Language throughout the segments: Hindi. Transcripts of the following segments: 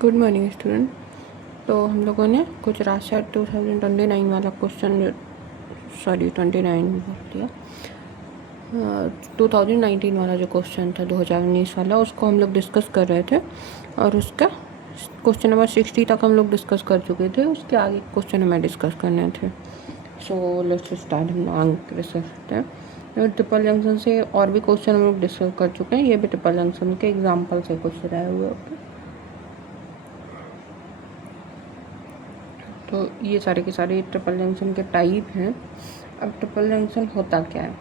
Good morning student. तो हम लोगों ने कुछ राजशास्त्र 2029 वाला क्वेश्चन 29 बोल दिया 2019 वाला जो क्वेश्चन था 2019 वाला, उसको हम लोग डिस्कस कर रहे थे और उसका क्वेश्चन नंबर 60 तक हम लोग डिस्कस कर चुके थे। उसके आगे क्वेश्चन हमें डिस्कस करने थे। So let's start. हम आगे सकते हैं। ट्रिपल जंक्शन से और भी क्वेश्चन हम लोग डिस्कस कर चुके हैं। ये भी ट्रिपल जंक्शन के एग्जाम्पल से क्वेश्चन आए हुए होते। तो ये सारे के सारे ट्रिपल जंक्शन के टाइप हैं। अब ट्रिपल जंक्शन होता क्या है?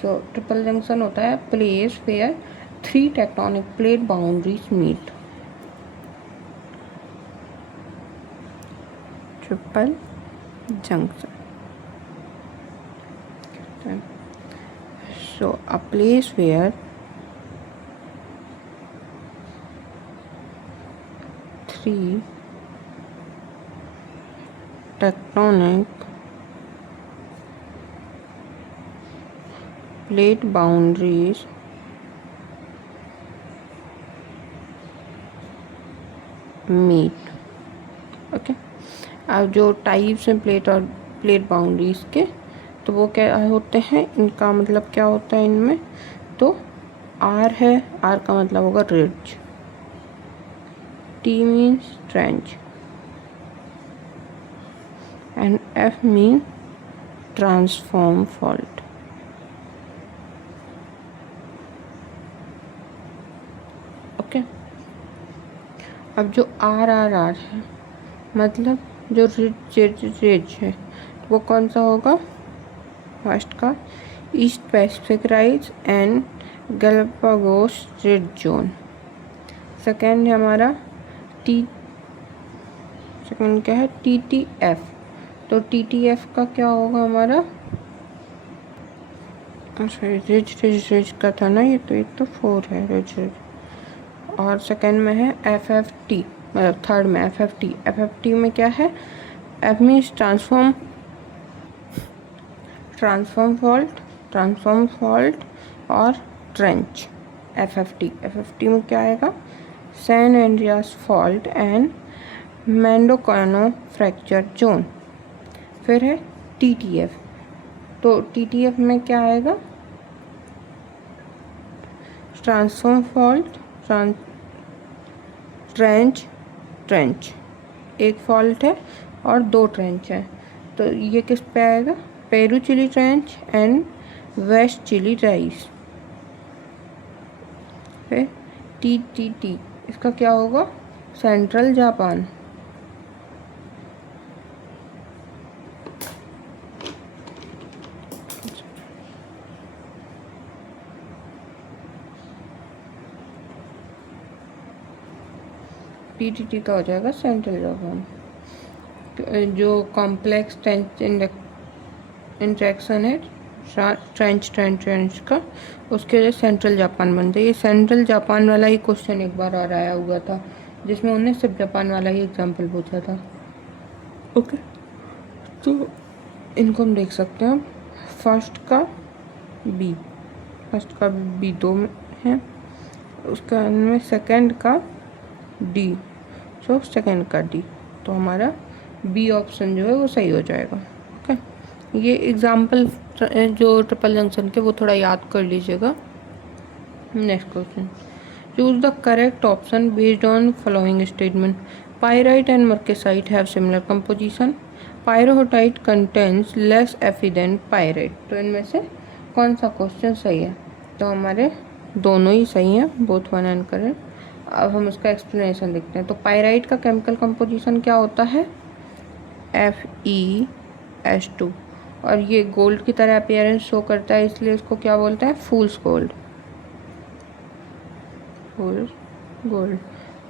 सो ट्रिपल जंक्शन होता है place where 3 tectonic plate boundaries meet. Triple junction. So a place where 3 tectonic plate boundaries meet। Okay, अब जो टाइप्स हैं प्लेट और प्लेट बाउंड्रीज के, तो वो क्या होते हैं, इनका मतलब क्या होता है इनमें? तो आर है, आर का मतलब होगा ridge, T means trench and F mean transform fault। Okay, अब जो आर आर आर है मतलब जो रिज है वो कौन सा होगा? फर्स्ट का east Pacific rise and Galapagos ridge zone. Second है हमारा सेकेंड क्या है? TTF। तो TTF का क्या होगा हमारा? अच्छा, रिज का था ना ये, तो एक तो 4 है रिज। और सेकेंड में है FFT, मतलब थर्ड में FFT में क्या है? F मीन्स ट्रांसफॉर्म फॉल्ट और ट्रेंच। FFT में क्या आएगा? San Andreas fault and Mendocino fracture zone. फिर है TTF। तो TTF में क्या आएगा? Transform fault, trench. एक फॉल्ट है और 2 ट्रेंच है। तो ये किस पे आएगा? Peru Chile trench and west Chile rise. फिर TTT, इसका क्या होगा? Central Japan. TTT का हो जाएगा सेंट्रल जापान। जो कॉम्प्लेक्स टेंस इंट्रैक्शन है ट्रेंच का, उसके लिए सेंट्रल जापान बनता है। ये सेंट्रल जापान वाला ही क्वेश्चन एक बार और आया हुआ था, जिसमें उन्होंने सिर्फ जापान वाला ही एग्जाम्पल पूछा था। ओके, तो इनको हम देख सकते हैं। फर्स्ट का बी 2 में है, उसका में सेकेंड का D, सो सेकेंड का D, तो हमारा बी ऑप्शन जो है वो सही हो जाएगा। ओके, ये एग्जाम्पल जो ट्रिपल जंक्शन के वो थोड़ा याद कर लीजिएगा। Next question, choose the correct option based on following statement. Pyrite and marcasite have similar composition. Pyrrhotite contents less Fe than pyrite. तो इनमें से कौन सा क्वेश्चन सही है? तो हमारे दोनों ही सही हैं, बोथ वन एंड करेक्ट। अब हम उसका एक्सप्लेनेशन देखते हैं। तो पायराइट का केमिकल कंपोजिशन क्या होता है? FeS2, और ये गोल्ड की तरह अपीयरेंस शो करता है, इसलिए इसको क्या बोलते हैं? फूल्स गोल्ड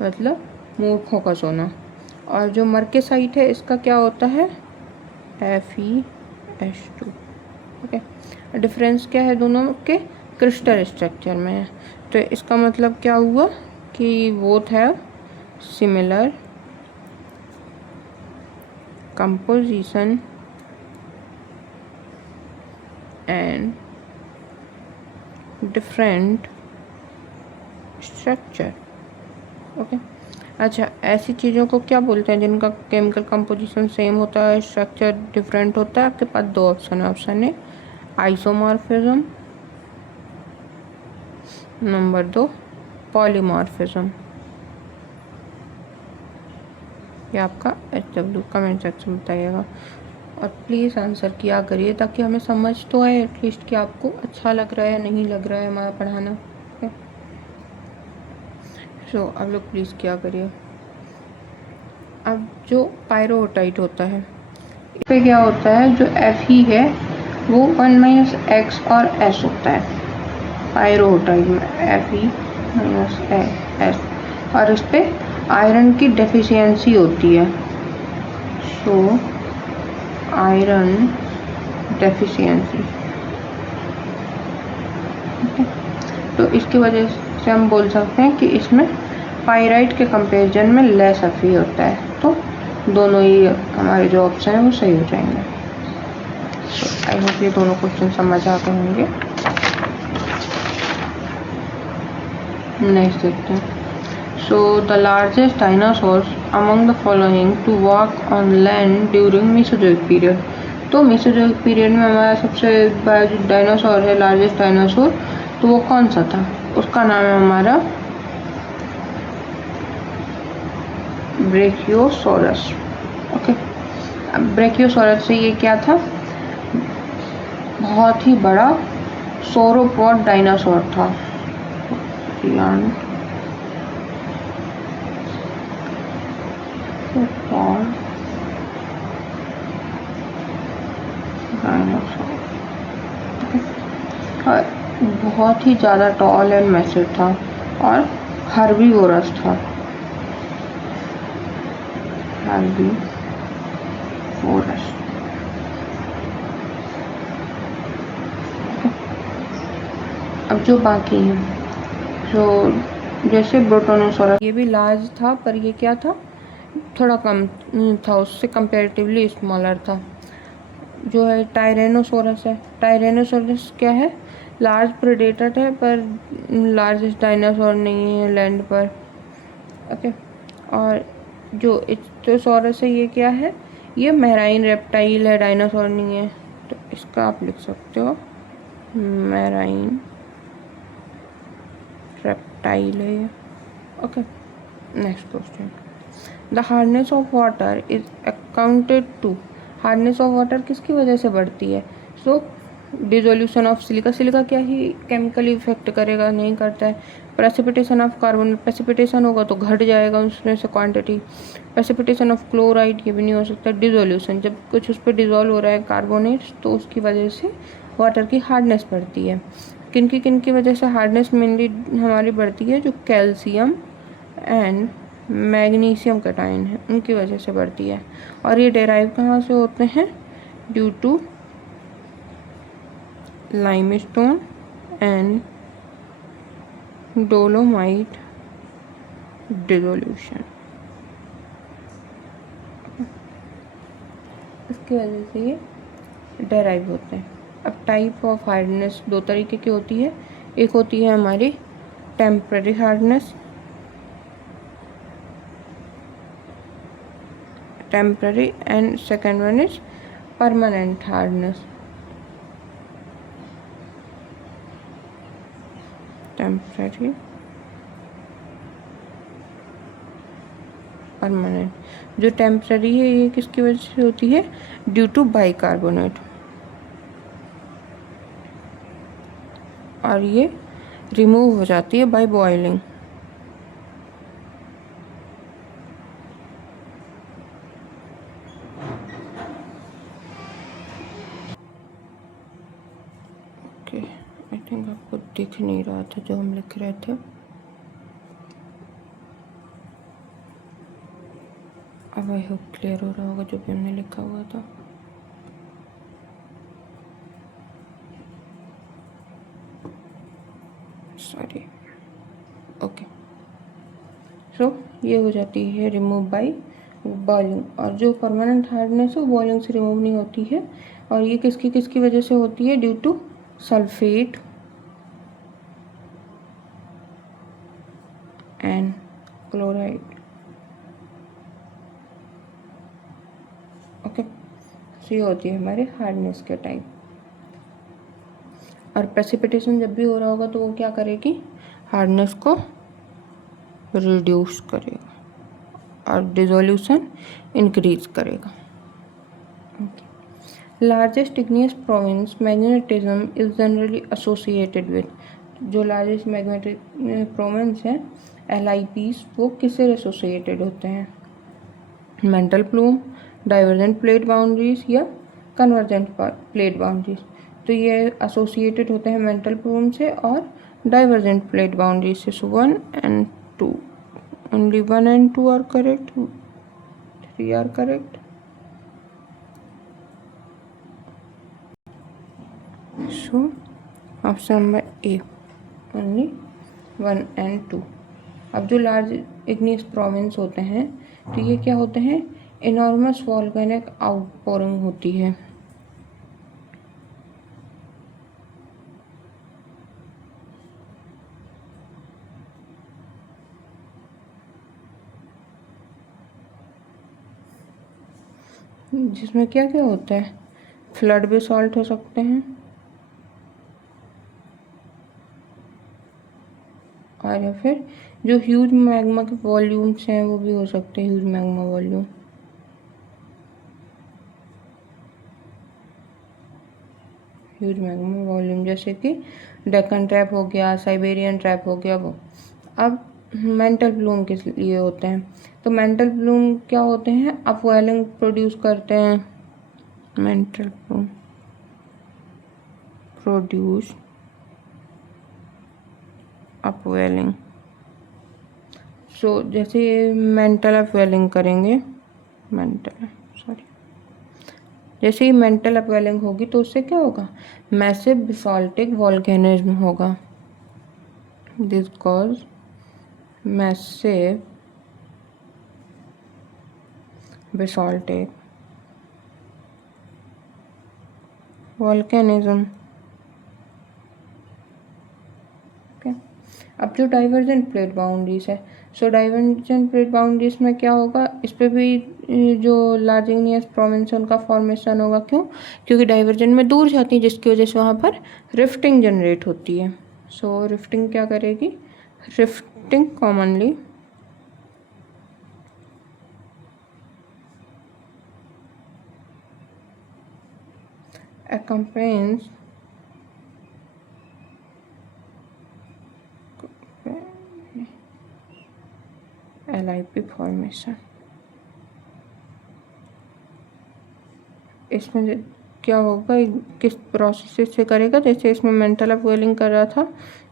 मतलब मूर्खों का सोना। और जो मर्केसाइट है इसका क्या होता है? FeS2। ओके, डिफरेंस क्या है दोनों के? क्रिस्टल स्ट्रक्चर में है। तो इसका मतलब क्या हुआ कि both have similar composition and different structure. Okay, अच्छा, ऐसी चीज़ों को क्या बोलते हैं जिनका केमिकल कंपोजिशन सेम होता है, स्ट्रक्चर डिफरेंट होता है? आपके पास दो ऑप्शन है। Option A isomorphism, number 2 polymorphism. ये आपका HW कमेंट सेक्शन में बताइएगा और प्लीज़ आंसर किया करिए ताकि हमें समझ तो आए एटलीस्ट कि आपको अच्छा लग रहा है या नहीं लग रहा है हमारा पढ़ाना। सो आप लोग प्लीज़ किया करिए। अब जो पायरोटाइट होता है इस पे क्या होता है, जो Fe है वो 1 - X और S होता है पायरोटाइट में, Fe - S, और इस पे आयरन की डेफिशिएंसी होती है। सो आयरन डेफिशिएंसी, तो इसकी वजह से हम बोल सकते हैं कि इसमें पाइराइट के कंपैरिजन में लेस Fe होता है। तो दोनों ही हमारे जो ऑप्शन है वो सही हो जाएंगे। आई होप ये दोनों क्वेश्चन समझ आते होंगे। नेक्स्ट देखते हैं। So the largest dinosaurs among the following to walk on land during Mesozoic period. तो मेसोजोइक पीरियड में हमारा सबसे बड़ा जो डायनासोर है, लार्जेस्ट डायनासोर, तो वो कौन सा था? उसका नाम है हमारा ब्रेकियोसोरस। ओके, अब ब्रेकियोसोरस से ये क्या था? बहुत ही बड़ा सोरोपॉड डायनासोर था। और बहुत ही ज़्यादा टॉल एंड मैसिव था और हर्बीवोरस था। हर्बीवोरस। अब जो बाकी हैं, जो जैसे ब्रोटोनोसोरस, ये भी लार्ज था पर ये क्या था, थोड़ा कम था, उससे कंपैरेटिवली स्मॉलर था। जो है टायरेनोसोरस है। टायरेनोसोरस क्या है? लार्ज प्रेडेटर है पर लार्जेस्ट डायनासोर नहीं है लैंड पर। ओके, और जो इच्थ्योसॉरस है ये क्या है? ये मैराइन रेप्टाइल है, डायनासोर नहीं है। तो इसका आप लिख सकते हो मैराइन रेप्टाइल है ये। Okay, next question. The hardness of water is accounted to. Hardness of water किसकी वजह से बढ़ती है? So dissolution of silica. Silica क्या ही केमिकल इफेक्ट करेगा? नहीं करता है। प्रेसिपिटेशन ऑफ कार्बन, प्रेसिपिटेशन होगा तो घट जाएगा उसमें से क्वांटिटी। प्रेसिपिटेशन ऑफ क्लोराइड, ये भी नहीं हो सकता। डिसोल्यूशन, जब कुछ उस पर डिजोल्व हो रहा है कार्बोनेट्स, तो उसकी वजह से वाटर की हार्डनेस बढ़ती है। किन की वजह से हार्डनेस मेनली हमारी बढ़ती है? जो कैल्शियम एंड मैग्नीशियम कैटायन है उनकी वजह से बढ़ती है। और ये डेराइव कहाँ से होते हैं? Due to limestone and dolomite dissolution, इसकी वजह से ये डेराइव होते हैं। अब टाइप ऑफ हार्डनेस दो तरीके की होती है। एक होती है हमारी temporary hardness, temporary, and second one is permanent hardness. Temporary, permanent. जो टेम्पररी है ये किसकी वजह से होती है? ड्यू टू बाइकार्बोनेट, और ये रिमूव हो जाती है by boiling. Okay, I think आपको दिख नहीं रहा था जो हम लिख रहे थे। अब आई होप क्लियर हो रहा होगा जो भी हमने लिखा हुआ था। सॉरी। ओके, सो ये हो जाती है रिमूव बाय बॉइलिंग। और जो परमानेंट हार्डनेस है वो बॉइलिंग से रिमूव नहीं होती है। और ये किसकी वजह से होती है? Due to sulphate and chloride. Okay, so ये होती है हमारे हार्डनेस के टाइप। और प्रेसिपिटेशन जब भी हो रहा होगा तो वो क्या करेगी, हार्डनेस को रिड्यूस करेगा और डिसोल्यूशन इंक्रीज करेगा। Largest igneous province magnetism is generally associated with, जो लार्जेस्ट मैग्नेटिक प्रोविंस है LIPs, वो किससे एसोसिएटेड होते हैं, mantle plume, divergent plate boundaries या कन्वर्जेंट प्लेट बाउंड्रीज। तो ये एसोसिएटेड होते हैं मेंटल प्लूम से और डाइवर्जेंट प्लेट बाउंड्रीज से। सो 1 and 2, only 1 and 2 are correct, 3 are correct. So option number A, only 1 and 2। अब जो लार्ज इग्नियस प्रोविंस होते हैं तो ये क्या होते हैं, इनॉर्मस वॉल्केनिक आउटपोरिंग होती है। जिसमें क्या क्या होता है, फ्लड बेसाल्ट हो सकते हैं और या फिर जो ह्यूज मैग्मा के वॉल्यूम्स हैं वो भी हो सकते हैं, huge magma volume. Huge magma volume जैसे कि डेक्कन ट्रैप हो गया, साइबेरियन ट्रैप हो गया वो। अब मेंटल ब्लूम किस लिए होते हैं, तो मेंटल ब्लूम क्या होते हैं, अपवेलिंग प्रोड्यूस करते हैं। Mantle plume produce upwelling. So जैसे मेंटल अपवेलिंग करेंगे, जैसे ही मेंटल अपवेलिंग होगी तो उससे क्या होगा, मैसिव बेसाल्टिक वॉल्केनिज्म होगा। This cause massive basaltic volcanism. अब जो डाइवर्जेंट प्लेट बाउंड्रीज है, सो डाइवर्जेंट प्लेट बाउंड्रीज में क्या होगा, इस पे भी जो लार्ज इग्नियस प्रोविंस है उनका फॉर्मेशन होगा। क्यों, क्योंकि डाइवर्जेंट में दूर जाती है जिसकी वजह से वहाँ पर रिफ्टिंग जनरेट होती है। सो रिफ्टिंग क्या करेगी, rifting commonly accompanies LIP formation. इसमें क्या होगा, किस प्रोसेस से करेगा, जैसे इसमें मेंटल अपवेलिंग कर रहा था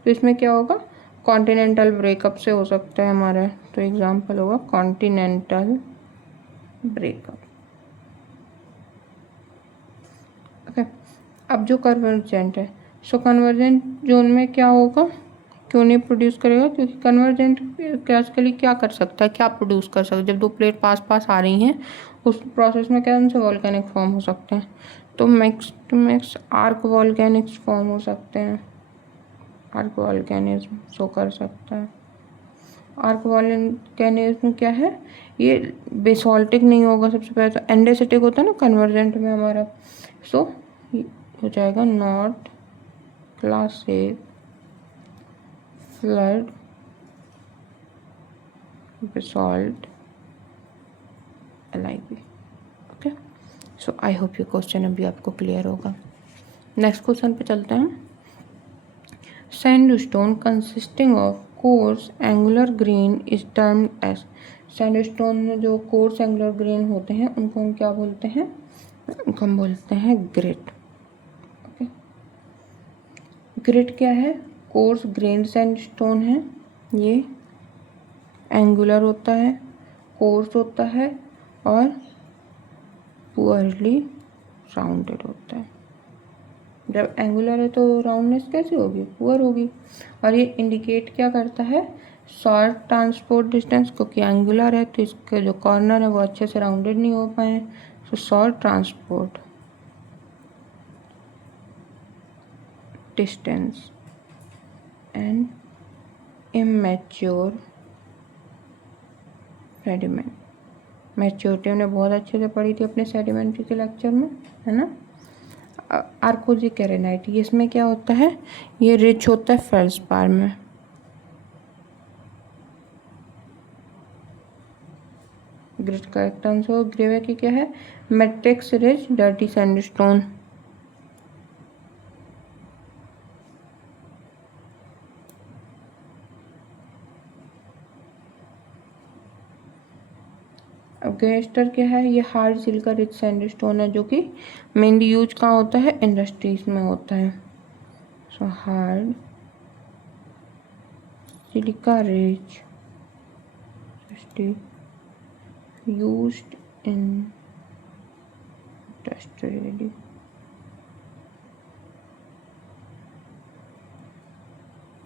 तो इसमें क्या होगा, कॉन्टिनेंटल ब्रेकअप से हो सकता है हमारा। तो एग्जांपल होगा कॉन्टिनेंटल ब्रेकअप। ओके, अब जो कन्वर्जेंट है, सो कन्वर्जेंट जोन में क्या होगा, क्यों नहीं प्रोड्यूस करेगा, क्योंकि कन्वर्जेंट क्लासिकली क्या कर सकता है, क्या प्रोड्यूस कर सकता है, जब दो प्लेट पास पास आ रही हैं उस प्रोसेस में क्या उनसे वॉल्केनिक फॉर्म हो सकते हैं। तो max to max arc volcanics form हो सकते हैं, आर्क वॉल्केनिज्म शो कर सकता है। आर्क वॉल्केनिज्म क्या है, ये बेसाल्टिक नहीं होगा, सबसे पहले तो एंडेसिटिक होता है ना कन्वर्जेंट में हमारा। सो हो जाएगा not classic flood basalt LIP। Okay, so I hope ये क्वेश्चन अभी आपको क्लियर होगा। नेक्स्ट क्वेश्चन पे चलते हैं। Sandstone consisting of coarse angular grain is termed as, sandstone में जो कोर्स एंगुलर ग्रेन होते हैं उनको हम क्या बोलते हैं, उनको हम बोलते हैं ग्रिट। ओके, ग्रिट क्या है, कोर्स ग्रेन सैंडस्टोन है, ये एंगुलर होता है, कोर्स होता है और पुअरली राउंडेड होता है। जब एंगुलर है तो राउंडनेस कैसी होगी, पुअर होगी। और ये इंडिकेट क्या करता है, शॉर्ट ट्रांसपोर्ट डिस्टेंस, क्योंकि एंगुलर है तो इसके जो कॉर्नर है वो अच्छे से राउंडेड नहीं हो पाए, so short transport distance and immature sediment. Maturity हमने बहुत अच्छे से पढ़ी थी अपने सेडिमेंट्री के लेक्चर में, है ना। आर्कोजीकेरेनाइट, ये इसमें क्या होता है, ये रिच होता है फेल्सपार में। Great correct answer. ग्रेवे की क्या है, मैट्रिक्स रिच डर्टी सैंडस्टोन। अब ग्रेस्टर क्या है, ये हार्ड सिल्का रिच सैंडस्टोन है जो कि मेनली यूज कहाँ होता है, इंडस्ट्रीज में होता है। So hard silica rich used in industrially।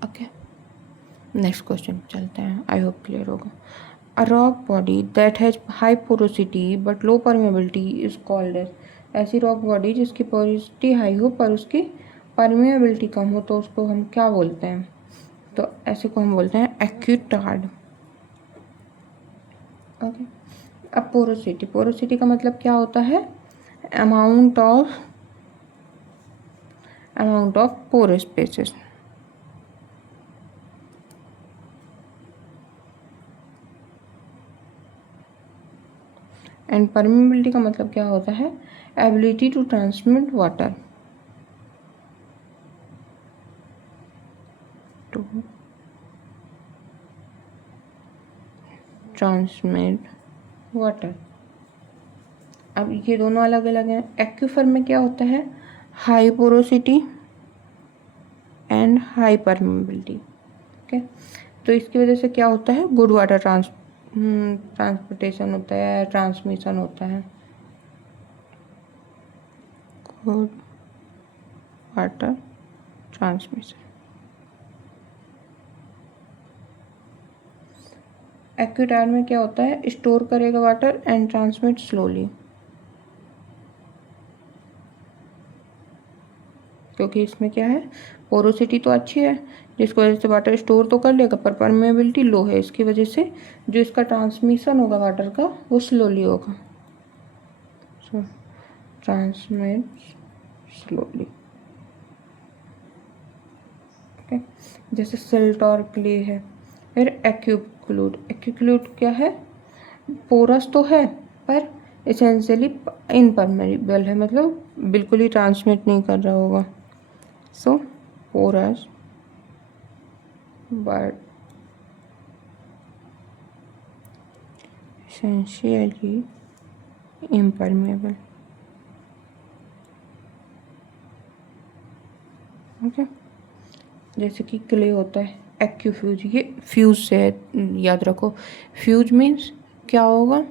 Okay, next question चलते हैं, आई होप क्लियर होगा। A rock body that has high porosity but low permeability is called as. ऐसी रॉक बॉडी जिसकी पोरोसिटी हाई हो पर उसकी परमेबिलिटी कम हो तो उसको हम क्या बोलते हैं, तो ऐसे को हम बोलते हैं एक्यूटार्ड। ओके, अब पोरोसिटी, पोरोसिटी का मतलब क्या होता है, amount of porous spaces. And permeability का मतलब क्या होता है, ability to transmit water, to transmit water. अब ये दोनों अलग अलग हैं। एक्यूफर में क्या होता है, high porosity and high permeability. Okay, तो इसकी वजह से क्या होता है, गुड वाटर ट्रांसपोर्टेशन होता है, ट्रांसमिशन होता है, गुड वाटर ट्रांसमिशन। एक्यूटायर में क्या होता है, स्टोर करेगा वाटर एंड ट्रांसमिट स्लोली, क्योंकि इसमें क्या है, पोरोसिटी तो अच्छी है जिसकी वजह से वाटर स्टोर तो कर लेगा पर परमेबिलिटी लो है, इसकी वजह से जो इसका ट्रांसमिशन होगा वाटर का वो स्लोली होगा। सो ट्रांसमिट स्लोली। ओके, जैसे सिल्ट और क्ले है। फिर एक्यूक्लूड, एक्यूक्लूड क्या है, पोरस तो है पर इसेंशियली इनपरमेबल है, मतलब बिल्कुल ही ट्रांसमिट नहीं कर रहा होगा। So porous but essentially impermeable। Okay, जैसे कि क्ले होता है एक्यूफ्यूज, ये फ्यूज से है, याद रखो। फ्यूज मीन्स क्या होगा,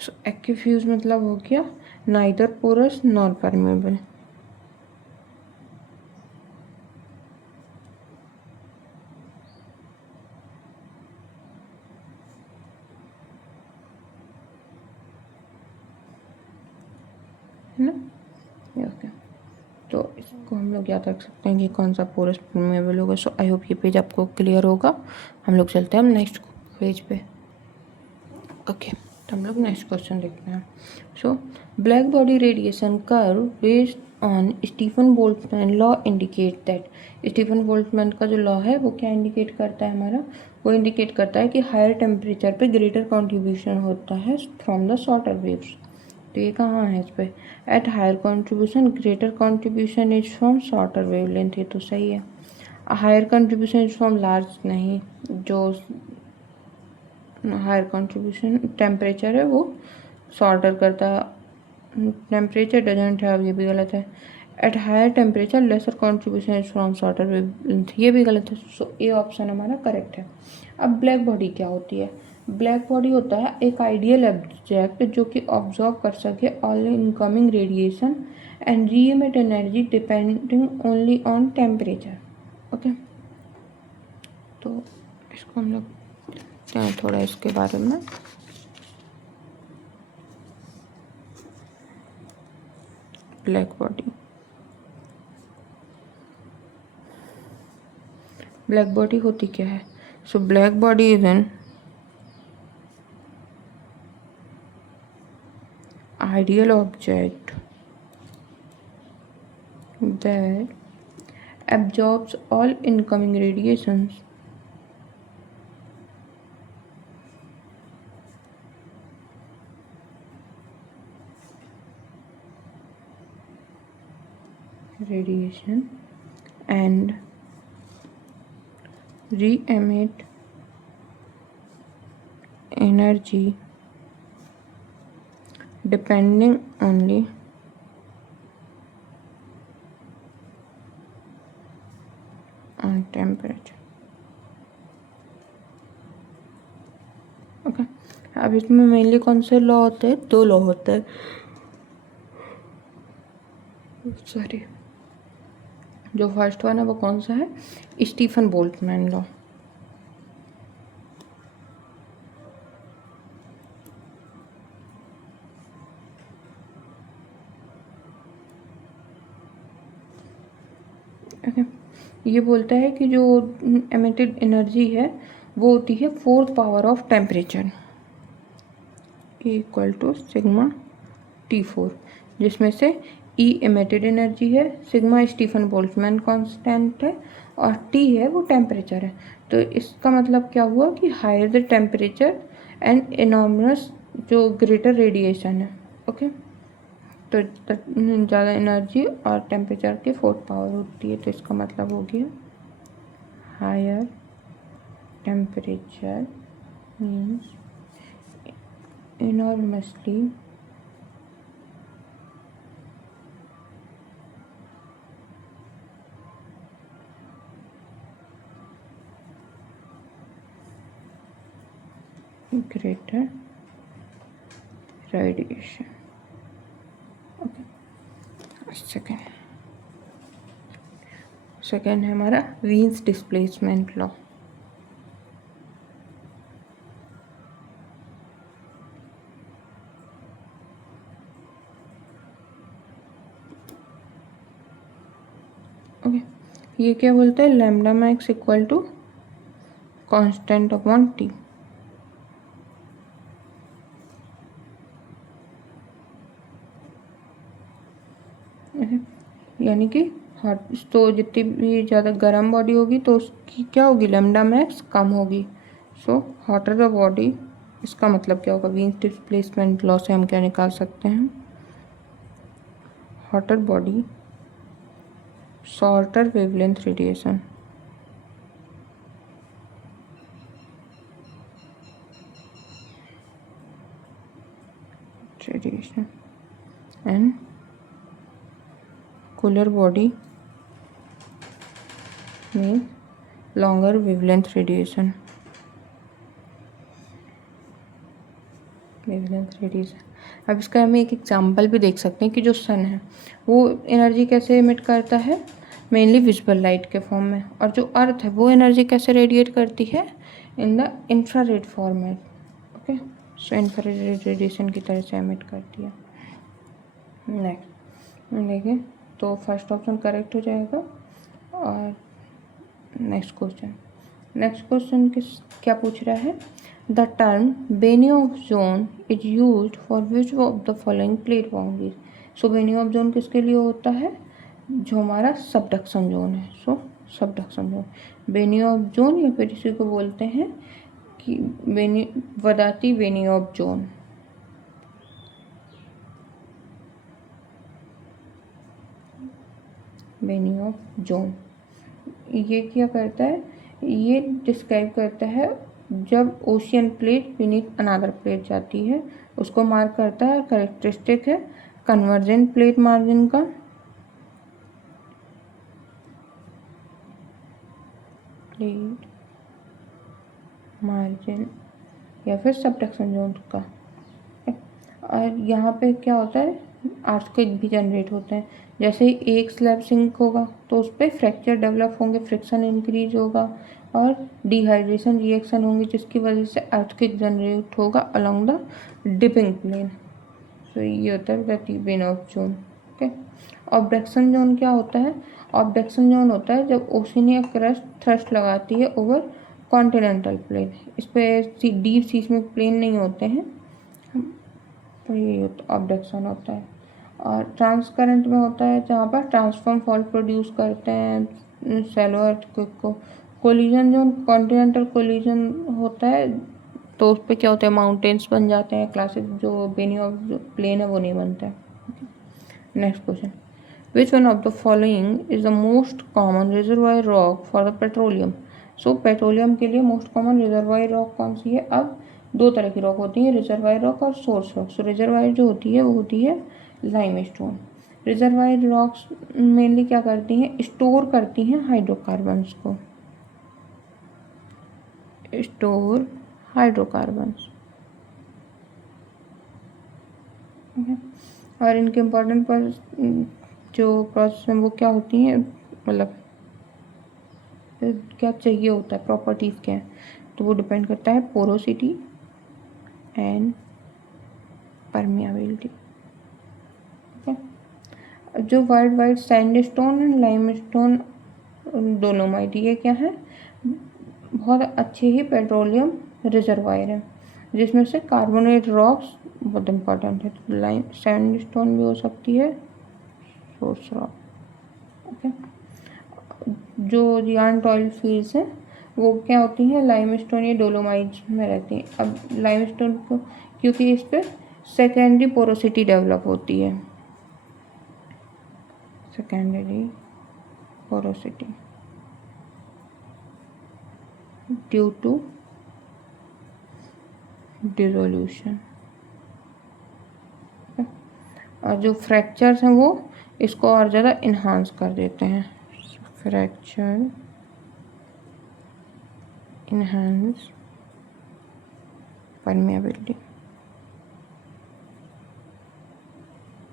सो एक्यूफ्यूज मतलब हो गया नाइदर पोरस नॉर परमेबल। है ना, ये ओके। तो इसको हम लोग याद रख सकते हैं कि कौन सा पोरस परमेबल होगा। सो आई होप ये पेज आपको क्लियर होगा। हम लोग चलते हैं हम नेक्स्ट पेज पे। ओके, तो हम लोग नेक्स्ट क्वेश्चन देखते हैं। So black body radiation curve based on Stefan Boltzmann law indicate that. Stefan Boltzmann का जो लॉ है वो क्या इंडिकेट करता है हमारा, वो इंडिकेट करता है कि हायर टेम्परेचर पे ग्रेटर कॉन्ट्रीब्यूशन होता है फ्रॉम द शॉर्टर वेव्स। तो ये कहाँ है इस पर, at higher contribution greater contribution is from shorter wavelength, ये तो सही है। Higher contribution is from large नहीं, जो हायर कॉन्ट्रीब्यूशन टेम्परेचर है वो शॉर्टर करता है, टेम्परेचर डजेंट हैव, ये भी गलत है। At higher temperature lesser contribution is from shorter wavelength, ये भी गलत है। सो ए ऑप्शन हमारा करेक्ट है। अब ब्लैक बॉडी क्या होती है, ब्लैक बॉडी होता है एक आइडियल ऑब्जेक्ट जो कि ऑब्जॉर्व कर सके all incoming radiation and reemit energy depending only on temperature. Okay, तो इसको हम लोग देखते हैं थोड़ा इसके बारे में। ब्लैक बॉडी, ब्लैक बॉडी होती क्या है, so black body is an ideal object that absorbs all incoming radiations and re-emit energy depending only on temperature. Okay, अब इसमें मेनली कौन से लॉ होते हैं? 2 लॉ होते हैं, सॉरी। जो फर्स्ट वन है वो कौन सा है? Stefan Boltzmann law. ये बोलता है कि जो एमिटेड एनर्जी है वो होती है 4th power of temperature equal to sigma T4, जिसमें से E एमिटेड एनर्जी है, सिग्मा स्टीफन बोल्ट्जमैन कांस्टेंट है और T है वो टेम्परेचर है। तो इसका मतलब क्या हुआ कि higher the temperature and enormous जो ग्रेटर रेडिएशन है। ओके, तो ज़्यादा एनर्जी और टेम्परेचर की 4th पावर होती है। तो इसका मतलब हो गया higher temperature means enormously greater radiation. Okay, second है हमारा वीन्स डिस्प्लेसमेंट लॉ। ओके, ये क्या बोलते हैं? Lambda max equal to constant upon T. यानी कि हॉट, तो जितनी भी ज़्यादा गर्म बॉडी होगी तो उसकी क्या होगी? लैम्डा मैक्स कम होगी। सो हॉटर द बॉडी, इसका मतलब क्या होगा? वीन्स डिस्प्लेसमेंट लॉ से हम क्या निकाल सकते हैं? Hotter body shorter wavelength radiation and cooler body means longer wavelength radiation. अब इसका हमें एक एग्जांपल भी देख सकते हैं कि जो सन है वो एनर्जी कैसे एमिट करता है? मेनली विजिबल लाइट के फॉर्म में, और जो अर्थ है वो एनर्जी कैसे रेडिएट करती है? In the infrared format. Okay, so infrared radiation की तरह से एमिट करती है। नेक्स्ट देखिए, तो फर्स्ट ऑप्शन करेक्ट हो जाएगा। और नेक्स्ट क्वेश्चन क्या पूछ रहा है? The term Benioff zone is used for which of the following plate boundaries. So Benioff zone किसके लिए होता है? जो हमारा सबडक्शन जोन है। सो सबडक्शन जोन, बेनियोफ जोन, या फिर इसी को बोलते हैं कि वदाती बेनियोफ जोन। बेनियोफ जोन ये क्या करता है? ये डिस्क्राइब करता है जब ओशियन प्लेट बीनीथ अनादर प्लेट जाती है, उसको मार्क करता है। कैरेक्टरिस्टिक है कन्वर्जेंट प्लेट मार्जिन का, प्लेट मार्जिन या फिर सबडक्शन जोन का। और यहाँ पे क्या होता है? अर्थक्वेक भी जनरेट होते हैं। जैसे ही एक स्लैब सिंक होगा तो उस पर फ्रैक्चर डेवलप होंगे, फ्रिक्शन इंक्रीज होगा और डिहाइड्रेशन रिएक्शन होंगी, जिसकी वजह से अर्थक्वेक जनरेट होगा along the dipping plane. So ये होता है the Benioff zone. Okay, obduction zone क्या होता है? ऑब्डक्शन जोन होता है जब ओशिनिया क्रस्ट थ्रस्ट लगाती है ओवर कॉन्टिनेंटल प्लेन। इस पर डीप सी में प्लेन नहीं होते हैं, तो ये ऑब्डक्शन होता है। और ट्रांसकरेंट में होता है जहाँ पर ट्रांसफॉर्म फॉल्ट प्रोड्यूस करते हैं शैलो अर्थक्वेक को। कोलिजन जो कॉन्टिनेंटल कोलिजन होता है तो उस पर क्या होता है, माउंटेन्स बन जाते हैं, क्लासिक जो बेनी ऑफ जो प्लेन है वो नहीं बनता है। Next question, which one of the following is the most common reservoir rock for the petroleum. So petroleum के लिए मोस्ट कॉमन रिजर्वायर रॉक कौन सी है? अब दो तरह की रॉक होती है, रिजर्वायर रॉक और सोर्स रॉक। सो रिजर्वायर जो होती है वो होती है लाइमस्टोन। रिजर्वायर रॉक्स मेनली क्या करती हैं, स्टोर करती हैं हाइड्रोकार्बन्स को, स्टोर हाइड्रोकार्बन्स। और इनके इम्पोर्टेंट पर जो प्रोसेस हैं वो क्या होती हैं, मतलब क्या चाहिए होता है, प्रॉपर्टीज़ क्या है, तो वो डिपेंड करता है पोरोसिटी एंड परमियाबिलिटी। ओके, जो white sandstone and limestone dolomite ये क्या है, बहुत अच्छे ही पेट्रोलियम रिजर्वायर है, जिसमें से कार्बोनेट रॉक्स बहुत इम्पोर्टेंट है। लाइम सैंडस्टोन भी हो सकती है, सोर्स रॉक। ओके, जो जियांट ऑयल फील्ड्स हैं वो क्या होती हैं, लाइमस्टोन या डोलोमाइट्स में रहती हैं। अब लाइमस्टोन को क्योंकि इस पर सेकेंडरी पोरोसिटी डेवलप होती है, secondary porosity due to dissolution. और जो फ्रैक्चर्स हैं वो इसको और ज़्यादा इन्हांस कर देते हैं। फ्रैक्चर इन्हांस परमियाबिलिटी,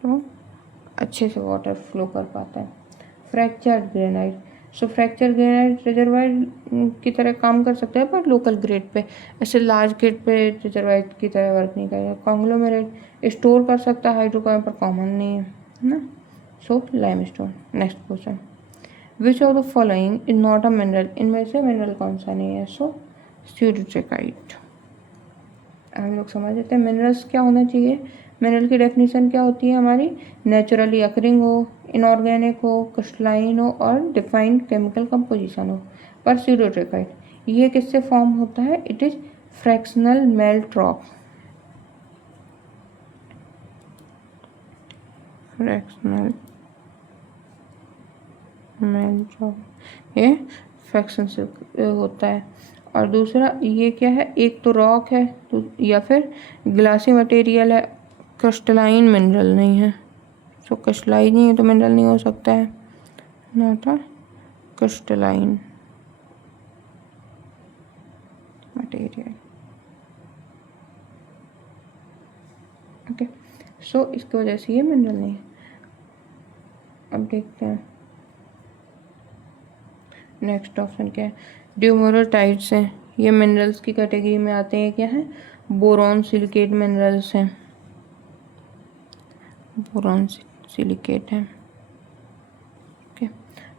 तो अच्छे से वाटर फ्लो कर पाता है। फ्रैक्चर्ड ग्रेनाइट, सो फ्रैक्चर ग्रेनाइट रिजर्वायर की तरह काम कर सकता है पर लोकल ग्रेड पे, ऐसे लार्ज ग्रेड पे रिजर्वायर की तरह वर्क नहीं करेगा। कॉन्ग्लोमेरेट स्टोर कर सकता है हाइड्रोकार्बन पर कॉमन नहीं है ना। So limestone. Next question, which of the following is not a mineral, इनमें से मिनरल कौन सा नहीं है? सो स्यूडोट्रिकाइट। हम लोग समझ लेते हैं मिनरल्स क्या होना चाहिए। मिनरल की डेफिनेशन क्या होती है हमारी, नेचुरली अकरिंग हो, इनऑर्गेनिक हो, क्रिस्टलाइन हो और डिफाइंड केमिकल कंपोजिशन हो। पर स्यूडोट्रिकाइट ये किससे फॉर्म होता है, it is fractional melt rock, fractional melt rock, ये फ्रैक्शन से होता है। और दूसरा ये क्या है, एक तो रॉक है तो या फिर ग्लासी मटेरियल है, क्रिस्टलाइन मिनरल नहीं है। सो क्रिस्टलाइन नहीं है तो मिनरल नहीं हो सकता है, not a crystalline material. Okay, so इसकी वजह से ये मिनरल नहीं है। अब देखते हैं नेक्स्ट ऑप्शन क्या है, ड्यूमोरोटाइट्स हैं, ये मिनरल्स की कैटेगरी में आते हैं। क्या है, बोरॉन सिलिकेट मिनरल्स हैं, बोरॉन सिलिकेट है। ओके,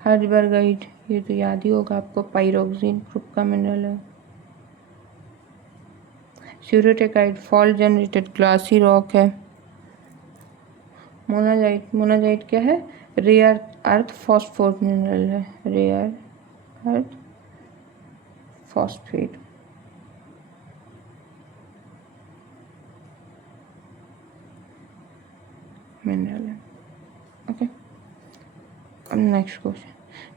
हर्जबर्गाइट ये तो याद ही होगा आपको, पाइरोक्सिन ग्रुप का मिनरल है। स्यूडोट्रिकाइट फॉल्ट जनरेटेड ग्लासी रॉक है। मोनाजाइट, मोनाजाइट क्या है, रेयर अर्थ फॉस्फोरेट मिनरल है, रेयर अर्थ फॉस्फेट मिनरल है। ओके, अब नेक्स्ट क्वेश्चन,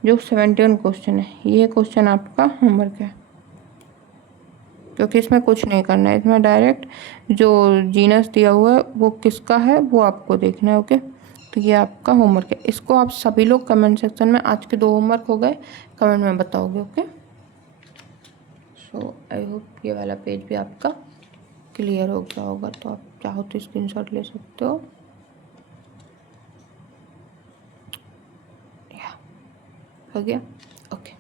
जो 71 क्वेश्चन है, ये क्वेश्चन आपका होमवर्क है क्योंकि इसमें कुछ नहीं करना है, इसमें डायरेक्ट जो जीनस दिया हुआ है वो किसका है वो आपको देखना है। ओके, तो ये आपका होमवर्क है, इसको आप सभी लोग कमेंट सेक्शन में, आज के 2 होमवर्क हो गए, कमेंट में बताओगे। ओके, सो आई होप ये वाला पेज भी आपका क्लियर हो गया होगा, तो आप चाहो तो स्क्रीनशॉट ले सकते हो। हो गया, okay.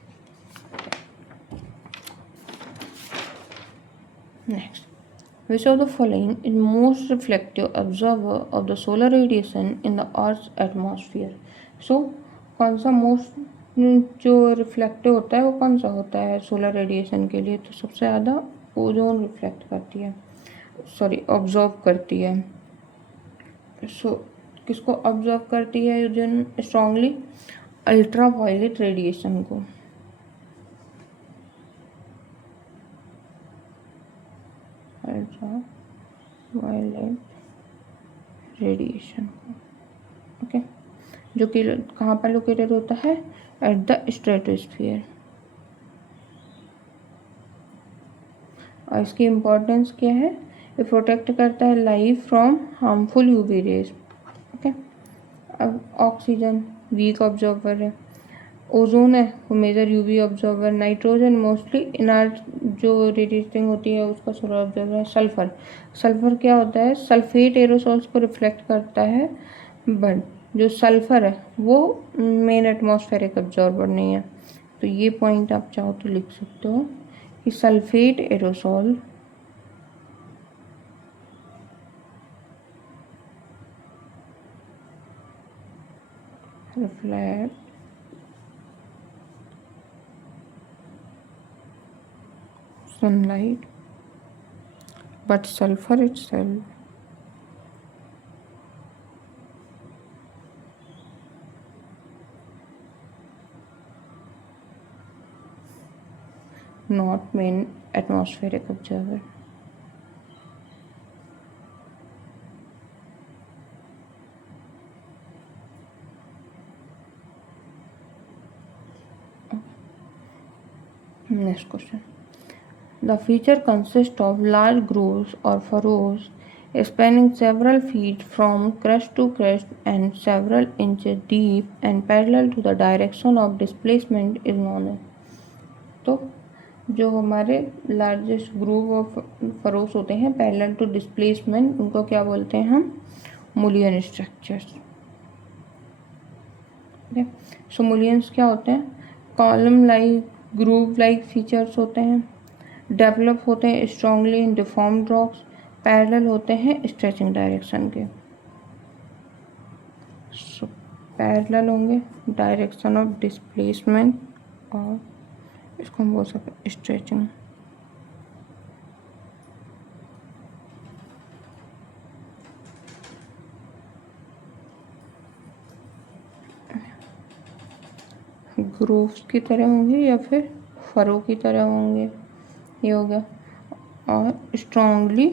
Next, which of the following is most reflective observer of the solar radiation in the Earth's atmosphere? So कौन सा मोस्ट जो रिफ्लेक्टिव होता है वो कौन सा होता है सोलर रेडिएशन के लिए? तो सबसे ज़्यादा ओजोन रिफ्लेक्ट करती है, सॉरी ऑब्जॉर्व करती है। सो किसको ऑब्जर्व करती है ozone strongly? Ultraviolet radiation को। अल्ट्रा वायलेट रेडिएशन को, ओके, जो कि कहाँ पर लोकेटेड होता है? At the stratosphere. और इसकी इम्पोर्टेंस क्या है? ये प्रोटेक्ट करता है life from harmful UV rays, okay. अब ऑक्सीजन वीक ऑब्जर्वर है, ओजोन है वो major UV absorber, nitrogen mostly inert जो रेडिएटिंग होती है उसका सोलर ऑब्जर्वर है, सल्फर, सल्फर क्या होता है? सल्फेट एरोसोल्स को रिफ्लेक्ट करता है, बट जो सल्फर है वो मेन एटमॉस्फेरिक ऑब्जर्वर नहीं है। तो ये पॉइंट आप चाहो तो लिख सकते हो कि sulphate aerosol reflect sunlight, but sulfur itself not main atmospheric observer. Next question. The feature consists of large grooves or furrows spanning several feet from crest to crest and several inches deep and parallel to the direction of displacement is known as. तो जो हमारे लार्जेस्ट ग्रूव ऑफ फरोस होते हैं पैरेलल टू डिस्प्लेसमेंट, उनको क्या बोलते हैं हम? मुलियन स्ट्रक्चर्स। सो मुलियंस क्या होते हैं? Column like groove like features होते हैं, डेवलप होते हैं स्ट्रांगली इन डिफॉर्म्ड रॉक्स, पैरेलल होते हैं स्ट्रेचिंग डायरेक्शन के। सो पैरेलल होंगे डायरेक्शन ऑफ डिस्प्लेसमेंट, और इसको हम बोल सकते हैं स्ट्रेचिंग। ग्रूव्स की तरह होंगे या फिर फरो की तरह होंगे, ये हो गया। और स्ट्रांगली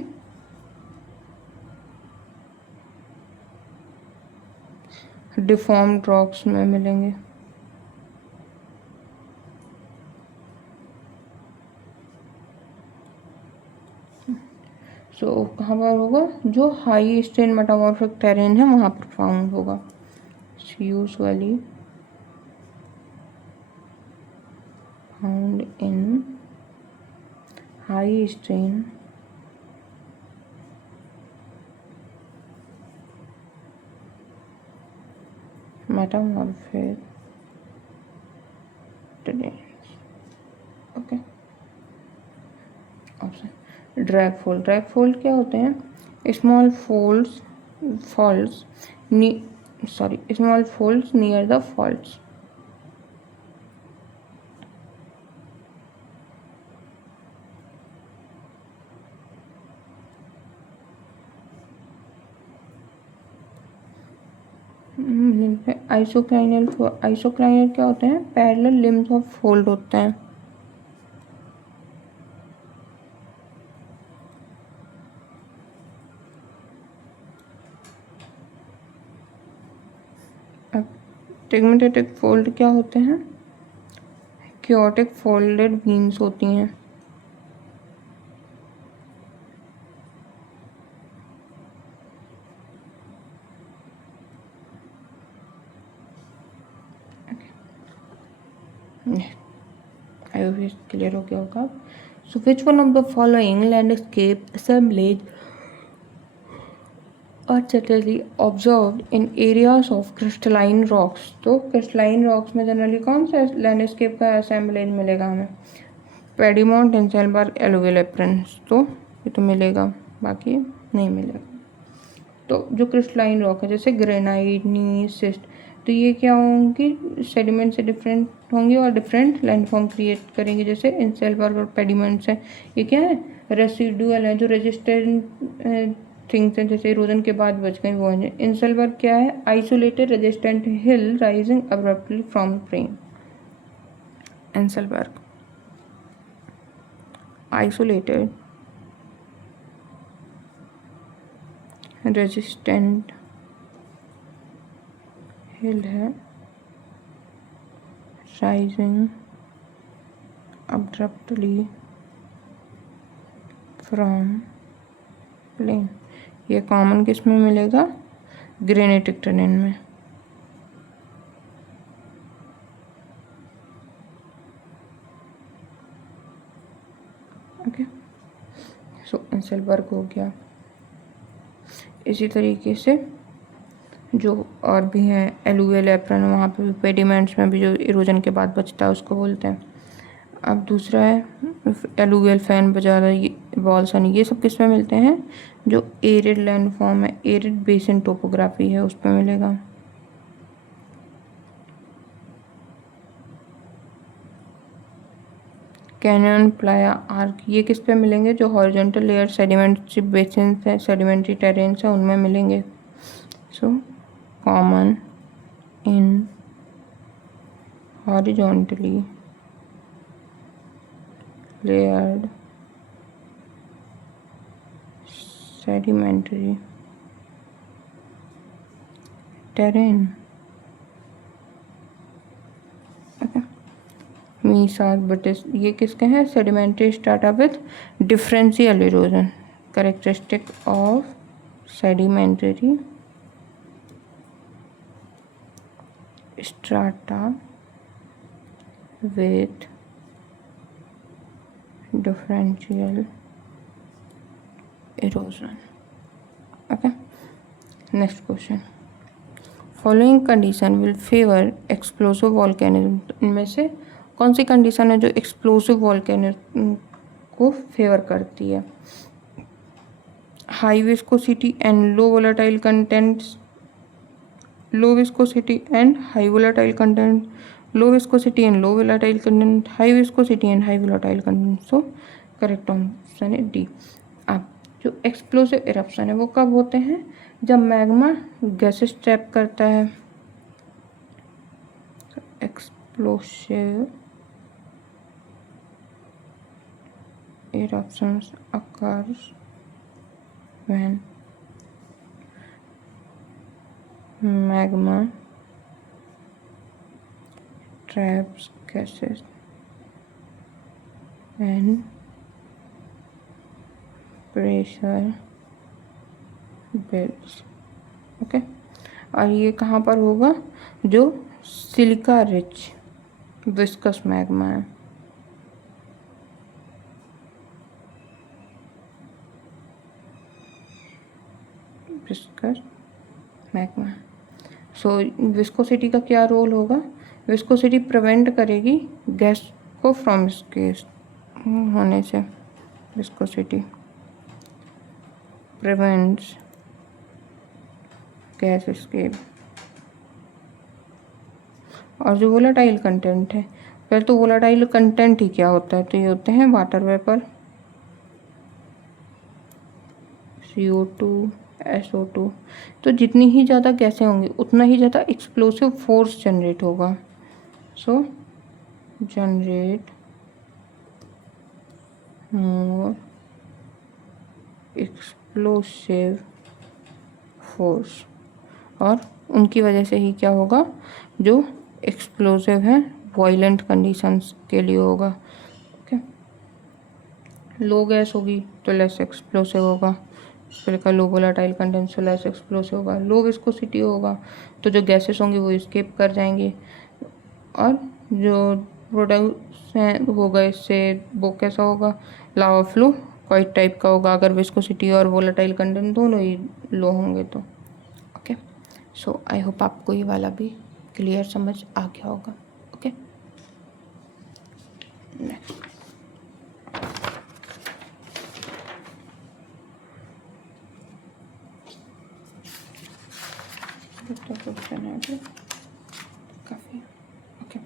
डिफॉर्म्ड रॉक्स में मिलेंगे। सो कहाँ पर होगा? जो हाई स्ट्रेन मेटामॉर्फिक टेरेन है वहाँ पर फाउंड होगा। Usually found in high strain metamorphic terrains, okay. Option drag fold. Drag fold क्या होते हैं? Small folds small folds near the faults. Isoclinal क्या होते हैं? पैरेलल लिम्स ऑफ फोल्ड होते हैं। टिग्मेटेटिक फोल्ड क्या होते हैं? क्योटिक फोल्डेड बीन्स होती हैं। आई होप क्लियर हो गया होगा। So which one of the following landscape assemblage are generally observed in areas of crystalline rocks? तो क्रिस्टलाइन रॉक्स में जनरली कौन सा लैंडस्केप का असेंबलेज मिलेगा हमें? Pediment, inselberg, alluvial aprons. तो ये तो मिलेगा, बाकी नहीं मिलेगा। तो जो क्रिस्टलाइन रॉक है जैसे ग्रेनाइट, नीस, सिस्ट, तो ये क्या होंगी? सेडिमेंट से डिफरेंट होंगी और डिफरेंट लैंडफॉर्म क्रिएट करेंगे। जैसे एंसेलबर्ग और पेडिमेंट्स हैं, ये क्या है? रेसिडुअल है, जो रेजिस्टेंट थिंग्स हैं जैसे इरोजन के बाद बच गई वो है। इंसलबर्ग क्या है? Isolated resistant hill rising abruptly from plain. Inselberg isolated resistant hill है राइजिंग अब्रप्टली फ्रॉम प्लेन। ये कॉमन किस में मिलेगा? ग्रेनिटिक टेरेन में। ओके, सो इंसलबर्ग हो गया। इसी तरीके से जो और भी हैं एलुवियल एप्रन, वहाँ पे भी पेडिमेंट्स में भी जो इरोजन के बाद बचता है उसको बोलते हैं। अब दूसरा है एलुवियल फैन बजारा बॉल्सन, ये सब किस में मिलते हैं? जो एरिड लैंड फॉर्म है, एरिड बेसिन टोपोग्राफी है उस पर मिलेगा। कैनियन प्लाया आर्क, ये किस पे मिलेंगे? जो हॉरिजॉन्टल लेयर सेडिमेंट्री बेसिन है, सेडिमेंट्री टेरेन्स है, उनमें मिलेंगे। So common in horizontally layered sedimentary terrain. Mesas buttes, ये किसके हैं? Sedimentary strata with differential erosion. Characteristic of sedimentary strata with differential erosion. Okay, next question. Following condition will favor explosive volcanism. इनमें से कौन सी कंडीशन है जो एक्सप्लोसिव वॉल्केनिज्म को फेवर करती है? High viscosity and low volatile contents, low viscosity and high volatile content, low viscosity and low volatile content, high viscosity and high volatile content. So correct option है डी। अब जो एक्सप्लोसिव इरप्शन है वो कब होते हैं? जब मैग्मा गैसेस ट्रैप करता है। Explosive eruptions occurs when magma traps gases and pressure builds. Okay, और ये कहाँ पर होगा? जो सिलिका रिच विस्कस मैग्मा है। Viscous magma. सो विस्कोसिटी का क्या रोल होगा? विस्कोसिटी प्रिवेंट करेगी गैस को फ्रॉम स्केप होने से। Viscosity prevents gas escape। और जो वोलाटाइल कंटेंट है, पहले तो वोलाटाइल कंटेंट ही क्या होता है? तो ये होते हैं वाटर वेपर, CO2, SO2। तो जितनी ही ज़्यादा गैसें होंगी उतना ही ज़्यादा एक्सप्लोसिव फोर्स जनरेट होगा। सो जनरेट मोर एक्सप्लोसिव फोर्स, और उनकी वजह से ही क्या होगा? जो एक्सप्लोसिव है वायलेंट कंडीशंस के लिए होगा। ओके, लो गैस होगी तो लेस एक्सप्लोसिव होगा, फिर का लो वोलेटाइल कंटेंट से लेस एक्सप्लोसिव होगा। लो विस्कोसिटी होगा तो जो गैसेस होंगी वो एस्केप कर जाएंगे, और जो प्रोडक्ट्स हैं होगा इससे वो कैसा होगा? लावा फ्लो क्वाइट टाइप का होगा, अगर विस्कोसिटी और वोलेटाइल कंटेंट दोनों ही लो होंगे तो। ओके, सो आई होप आपको ये वाला भी क्लियर समझ आ गया होगा। ओके, नेक्स्ट क्वेश्चन है काफ़ी। ओके,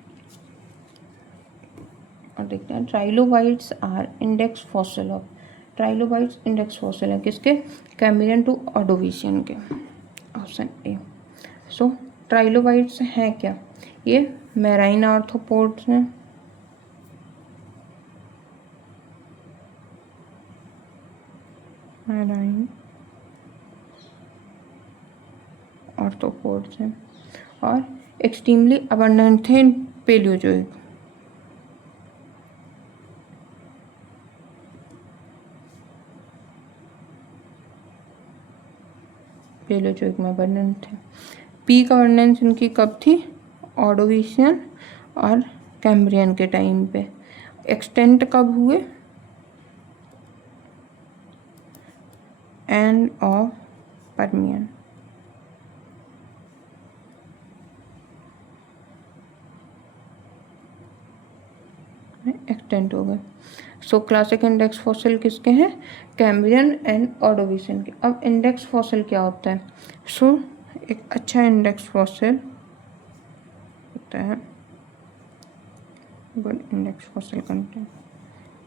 और देखते हैं trilobites are index fossil of trilobites index fossil है किसके? कैम्ब्रियन टू ऑर्डोविशियन के, ऑप्शन ए। सो ट्राइलोबाइट्स हैं क्या? ये मैराइन आर्थ्रोपोड्स हैं, मैराइन आर्थ्रोपोड्स हैं और एक्सट्रीमली अबंडेंट थे इन पेलियोजोइक। पेलियोजोइक में अबंडेंट थे। पीक अबंडेंस इनकी कब थी? ऑर्डोविशियन और कैम्ब्रियन के टाइम पे। एक्सटेंट कब हुए? End of Permian. एक्सटेंट हो गए। सो क्लासिक इंडेक्स फॉसिल किसके हैं? कैम्ब्रियन एंड ऑर्डोविशियन के। अब इंडेक्स फॉसिल क्या होता है? सो एक अच्छा इंडेक्स फॉसिल होता है, गुड इंडेक्स फॉसिल कंटेंट,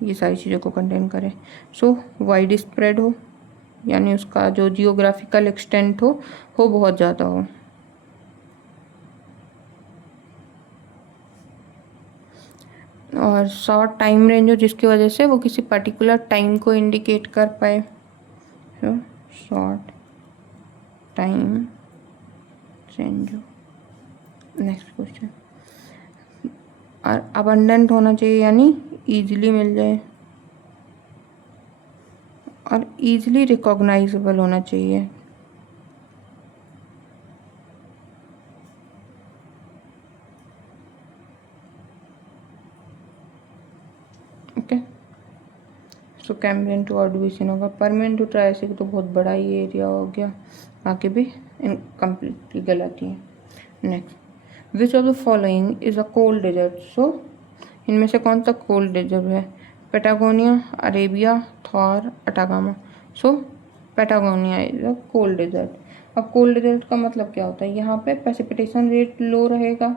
ये सारी चीज़ों को कंटेन करे। सो वाइड स्प्रेड हो, यानी उसका जो जियोग्राफिकल एक्सटेंट हो बहुत ज़्यादा हो। और शॉर्ट टाइम रेंज हो, जिसकी वजह से वो किसी पर्टिकुलर टाइम को इंडिकेट कर पाए। सो शॉर्ट टाइम रेंज हो। Next question. और अबंडेंट होना चाहिए, यानी ईजिली मिल जाए और ईजिली रिकॉग्नाइजेबल होना चाहिए। Okay, so Cambrian to Ordovician होगा। परमियन टू ट्रायसिक तो बहुत बड़ा ही एरिया हो गया, बाकी भी इनकम्प्लीटली गलत ही है। Next, which of the following is a cold desert? So इनमें से कौन सा कोल्ड डेजर्ट है? Patagonia, Arabia, Thar, Atacama. So Patagonia is a cold desert. अब कोल्ड डेजर्ट का मतलब क्या होता है? यहाँ पे प्रेसिपिटेशन रेट लो रहेगा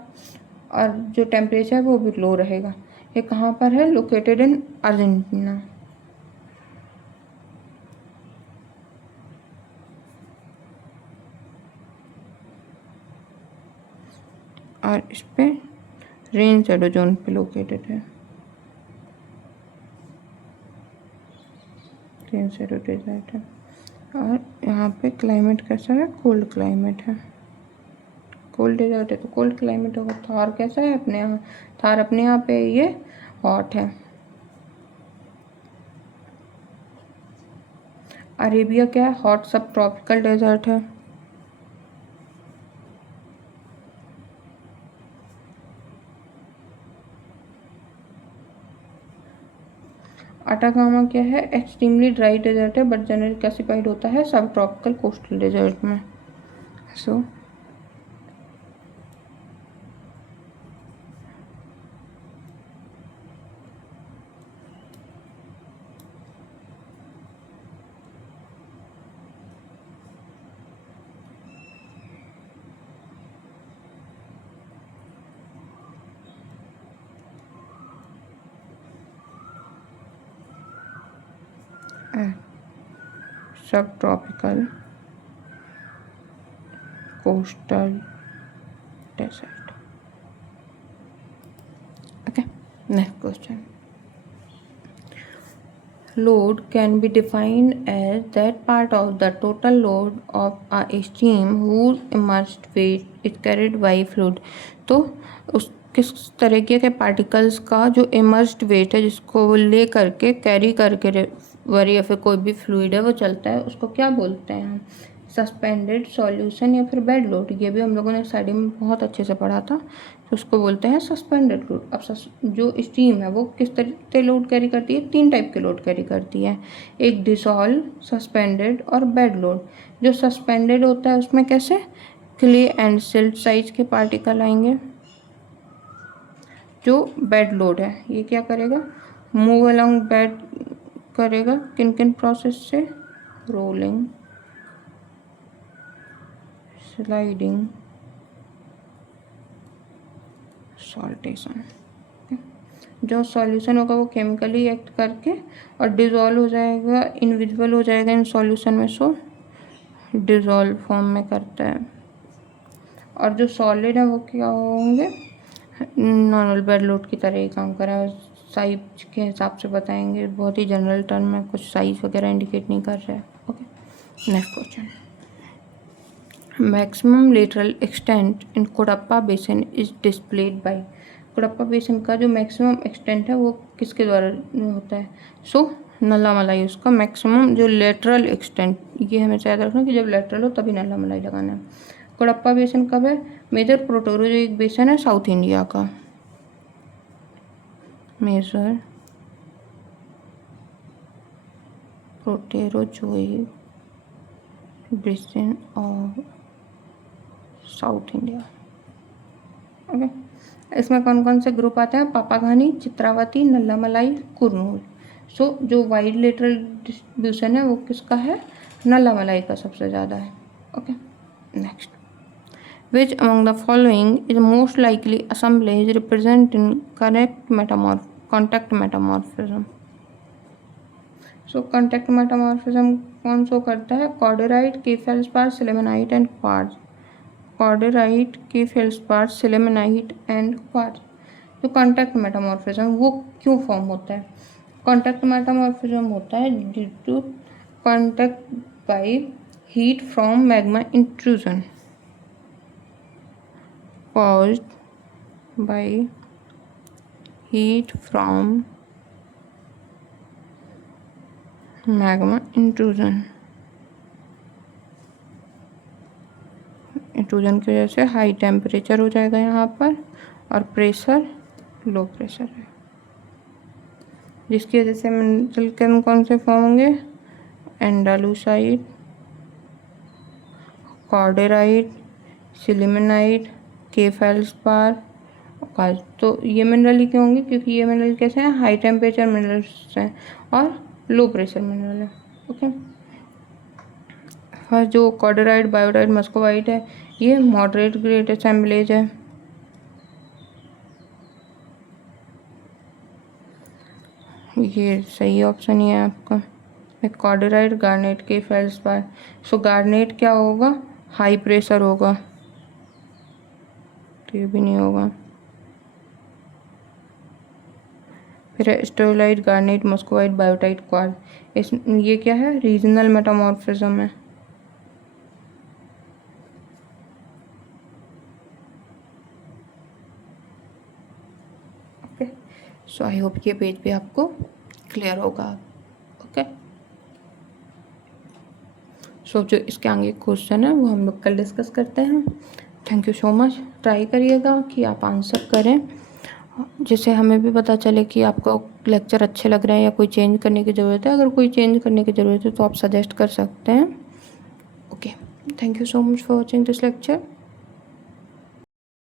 और जो टेम्परेचर है वो भी लो रहेगा। ये कहाँ पर है? Located in Argentina. और इस पे रेन शैडो जोन पे लोकेटेड है, रेन शैडो डेजर्ट है। और यहाँ पे क्लाइमेट कैसा है? कोल्ड क्लाइमेट है। कोल्ड डेजर्ट है तो कोल्ड क्लाइमेट होगा। थार कैसा है? अपने यहाँ, थार अपने यहाँ पे ये हॉट है। अरेबिया क्या है? हॉट सब ट्रॉपिकल डेजर्ट है। अटाकामा क्या है? एक्सट्रीमली ड्राई डेजर्ट है बट जनरली क्लासिफाइड होता है सब ट्रॉपिकल कोस्टल डेजर्ट में। So subtropical coastal desert. Okay, next question. Load can be defined as that part of the total load of a stream whose immersed weight is carried by fluid। तो उस किस तरीके के पार्टिकल्स का जो इमर्स्ड वेट है, जिसको वो ले करके कैरी करके रिवर या फिर कोई भी फ्लूइड है वो चलता है, उसको क्या बोलते हैं हम? सस्पेंडेड सॉल्यूशन या फिर बेड लोड। ये भी हम लोगों ने स्टडी में बहुत अच्छे से पढ़ा था, तो उसको बोलते हैं सस्पेंडेड लोड। अब जो स्टीम है वो किस तरह से लोड कैरी करती है? 3 टाइप के लोड कैरी करती है, एक डिसॉल्व, सस्पेंडेड और बेड लोड। जो सस्पेंडेड होता है उसमें कैसे? क्ले एंड सिल्ट साइज के पार्टिकल आएंगे। जो बेड लोड है ये क्या करेगा? मूव अलोंग बेड करेगा। किन किन प्रोसेस से? रोलिंग, जो सॉल्यूशन होगा वो केमिकली एक्ट करके और डिज़ोल्व हो जाएगा, इनविजिबल हो जाएगा इन सॉल्यूशन में, सो डिज़ोल्व फॉर्म में करता है। और जो सॉलिड है वो क्या होंगे, नॉर्मल बेड लोड की तरह ही काम करें। साइज के हिसाब से बताएंगे, बहुत ही जनरल टर्म में, कुछ साइज वगैरह इंडिकेट नहीं कर रहा है। Okay, next question. Maximum lateral extent in Cuddapah basin is displayed by. Cuddapah basin का जो मैक्सिमम एक्सटेंट है वो किसके द्वारा होता है, सो नल्ला मलाई उसका मैक्सिमम जो लेटरल एक्सटेंट, ये हमेशा याद रखना कि जब लेटरल हो तभी नल्ला मलाई लगाना है। कोडप्पा बेसिन कब है, मेजर प्रोटेरोजोइक बेसिन है साउथ इंडिया का, major Proterozoic basin of south India. Okay, इसमें कौन कौन से ग्रुप आते हैं, पापाघानी, चित्रावती, नल्ला मलाई, कुरनूल। सो जो वाइड लेटरल डिस्ट्रीब्यूशन है वो किसका है, नल्ला मलाई का सबसे ज़्यादा है। Okay, next. Which among the following is most likely assemblage represent in contact metamorphism? So contact metamorphism कौन सो करता है, cordierite, K feldspar, sillimanite and quartz. Cordierite, K feldspar, sillimanite and quartz. जो कॉन्टैक्ट मेटामॉर्फिज्म वो क्यों फॉर्म होता है, कॉन्टैक्ट मेटामॉर्फिज्म होता है due to contact by heat from magma intrusion caused by heat from magma intrusion की वजह से हाई टेम्परेचर हो जाएगा यहाँ पर और प्रेशर लो प्रेशर है, जिसकी वजह से मिनरल केम कौन से फॉर्म होंगे, एंडालूसाइट, कॉर्डेराइट, सिलिमेनाइट, के फेल्सपार। तो ये मिनरल ही क्यों होंगे, क्योंकि ये मिनरल कैसे हैं, हाई टेम्परेचर मिनरल्स हैं और लो प्रेशर मिनरल है। ओके, फर्स्ट जो कॉर्डेराइट, बायोटाइट, मस्कोवाइट है, ये मॉडरेट ग्रेड असेंबलेज है। ये सही ऑप्शन ही है आपका, कॉर्डेराइट, गार्नेट, के फेल्सपार। सो गार्नेट क्या होगा, हाई प्रेशर होगा, ये भी नहीं होगा। फिर है स्टोलाइट, गार्नेट, मस्कोवाइट, बायोटाइट, क्वार्ट्ज। ये क्या है, रीजनल मेटामॉर्फिज्म है। ओके, सो आई होप ये पेज भी आपको क्लियर होगा। ओके, सो जो इसके आगे क्वेश्चन है वो हम लोग कल डिस्कस करते हैं। Thank you so much. Try करिएगा कि आप आंसर करें, जिससे हमें भी पता चले कि आपको लेक्चर अच्छे लग रहे हैं या कोई चेंज करने की ज़रूरत है। अगर कोई चेंज करने की ज़रूरत है तो आप सजेस्ट कर सकते हैं। Okay, thank you so much for watching this lecture.